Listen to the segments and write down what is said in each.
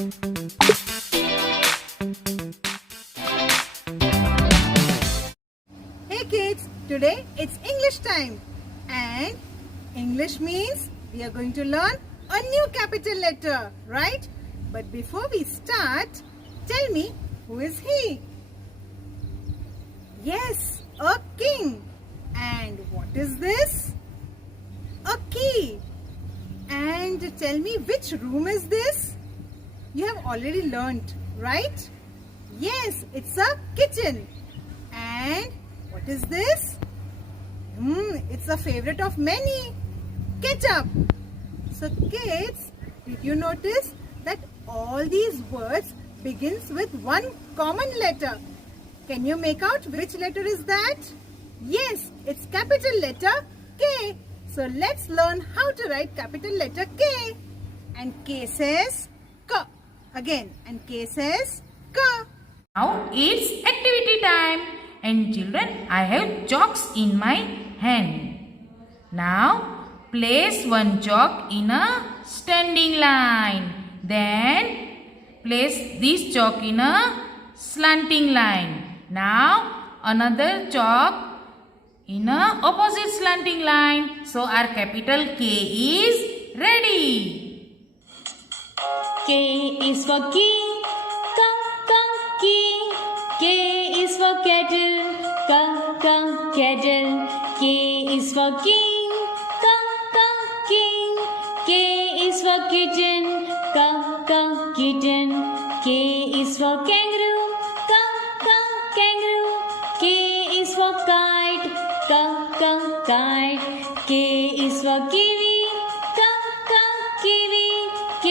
Hey kids, today it's English time and English means we are going to learn a new capital letter, right? But before we start, tell me, who is he? Yes, a king. And what is this? A key. And tell me, which room is this? You have already learnt, right? Yes, it's a kitchen. And what is this? It's a favorite of many. Ketchup. So kids, did you notice that all these words begins with one common letter? Can you make out which letter is that? Yes, it's capital letter K. So let's learn how to write capital letter K. And K says K. Again, and K says K. Now it's activity time. And children, I have chalks in my hand. Now place one chalk in a standing line. Then place this chalk in a slanting line. Now another chalk in a opposite slanting line. So our capital K is ready. K is for key, key. K is for kettle, kettle. K is for king, king. K is for kitten, kitten. K is for kangaroo, kangaroo. K is for kite, kite. K is for kiwi, kiwi. K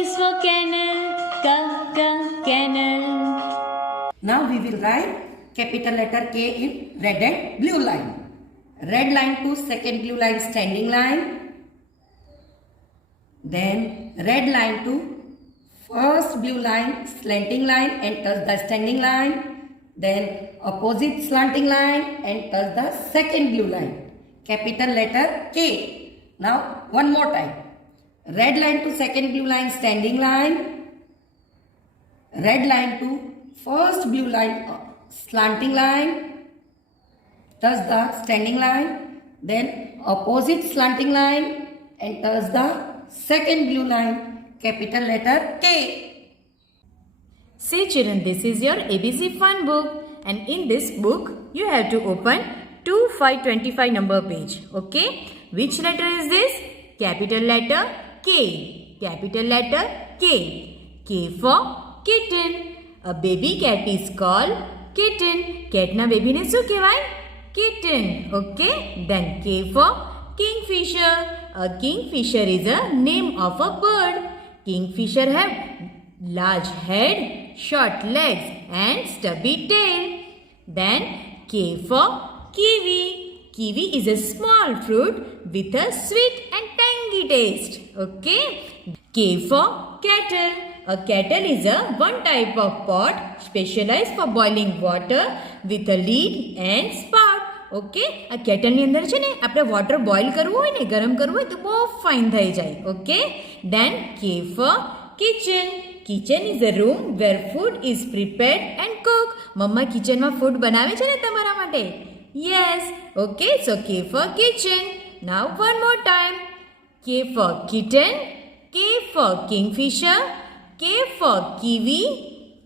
is for kennel, kennel. Now we will write capital letter K in red and blue line. Red line to second blue line standing line. Then red line to first blue line slanting line and touch the standing line. Then opposite slanting line and touch the second blue line. Capital letter K. Now one more time. Red line to second blue line standing line. Red line to first blue line slanting line, touch the standing line, then opposite slanting line and touch the second blue line, capital letter K. See children, this is your ABC fun book, and in this book you have to open 2525 number page. Okay, which letter is this? Capital letter K. Capital letter K. K for kitten. A baby cat is called kitten. Cat na baby ne શું કહેવાય? Kitten. Okay. Then K for kingfisher. A kingfisher is a name of a bird. Kingfisher have large head, short legs and stubby tail. Then K for kiwi. Kiwi is a small fruit with a sweet and tangy taste. Okay. K for kettle. A kettle is a one type of pot specialized for boiling water with a lid and spout. Okay. આ કેટલની અંદર છે ને આપણે water boil કરવું હોય ને ગરમ કરવું હોય તો બહુ ફાઇન થઈ જાય. Okay. Then K for kitchen. Kitchen is a room where food is prepared and cooked. મમ્મા કિચનમાં ફૂડ બનાવે છે ને તમારા માટે? Yes. Okay. So K for kitchen. Now one more time. K for kitten. K for kingfisher. K for kiwi,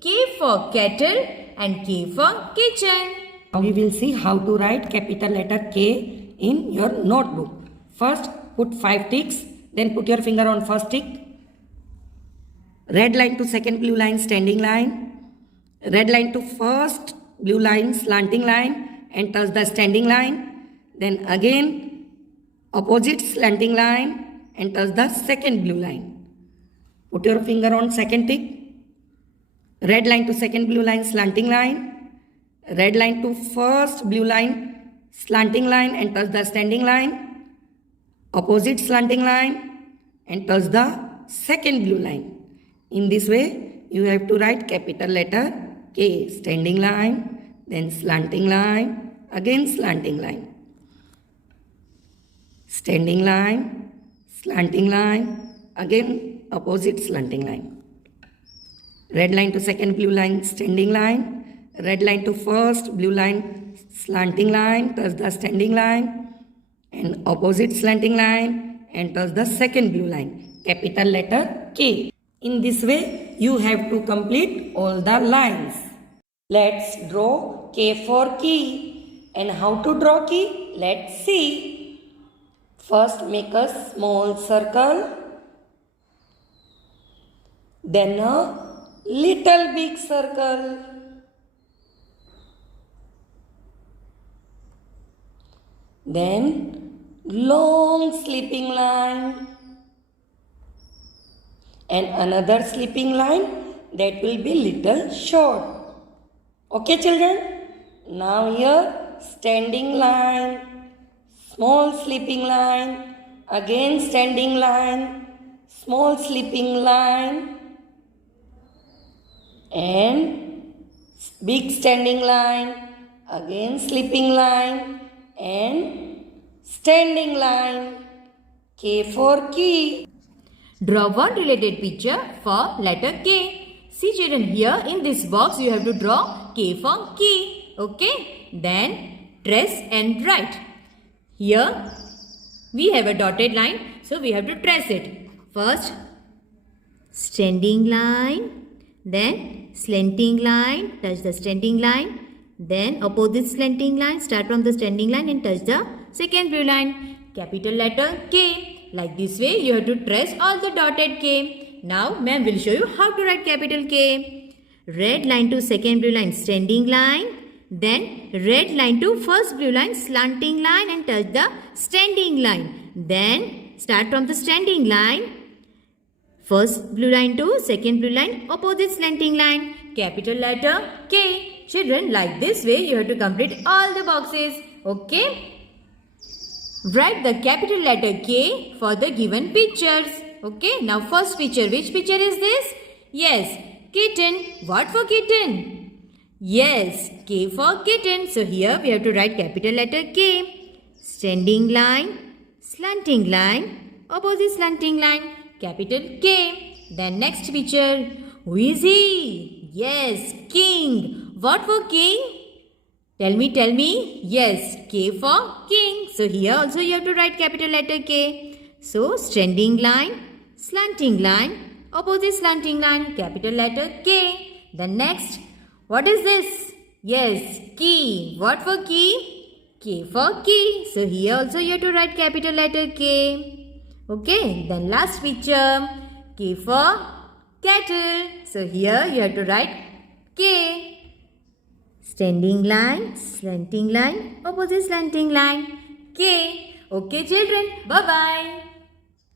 K for kettle and K for kitchen. Now we will see how to write capital letter K in your notebook. First put 5 ticks, then put your finger on first tick. Red line to second blue line standing line. Red line to first blue line slanting line and touch the standing line. Then again opposite slanting line and touch the second blue line. Put your finger on second tick. Red line to second blue line slanting line. Red line to first blue line slanting line and touch the standing line. Opposite slanting line and touch the second blue line. In this way, you have to write capital letter K. Standing line, then slanting line, again slanting line. Standing line, slanting line, again opposite slanting line. Red line to second blue line, standing line. Red line to first blue line, slanting line, touch the standing line. And opposite slanting line and touch the second blue line. Capital letter K. In this way, you have to complete all the lines. Let's draw K for key. And how to draw key? Let's see. First, make a small circle. Then a little big circle. Then long sleeping line. And another sleeping line that will be little short. Okay children? Now here standing line, small sleeping line, again standing line, small sleeping line and big standing line, again sleeping line and standing line. K for key. Draw one related picture for letter K. See children, here in this box you have to draw K for key. Okay? Then trace and write. Here we have a dotted line, so we have to trace it. First standing line, then slanting line, touch the standing line, then opposite slanting line, start from the standing line and touch the second blue line. Capital letter K. Like this way you have to trace all the dotted K. Now ma'am will show you how to write capital K. Red line to second blue line, standing line. Then red line to first blue line, slanting line and touch the standing line. Then start from the standing line. First blue line to second blue line, opposite slanting line. Capital letter K. Children, like this way you have to complete all the boxes. Okay? Write the capital letter K for the given pictures. Okay, now first picture. Which picture is this? Yes, kitten. What for kitten? Yes, K for kitten. So here we have to write capital letter K. Standing line, slanting line, opposite slanting line, capital K. Then next picture. Who is he? Yes, king. What for king? Tell me. Yes, K for king. So here also you have to write capital letter K. So standing line, slanting line, opposite slanting line, capital letter K. Then next, what is this? Yes, key. What for key? K for key. So here also you have to write capital letter K. Okay, then last picture. K for cattle. So here you have to write K. Standing line, slanting line, opposite slanting line, K. Okay children, bye-bye.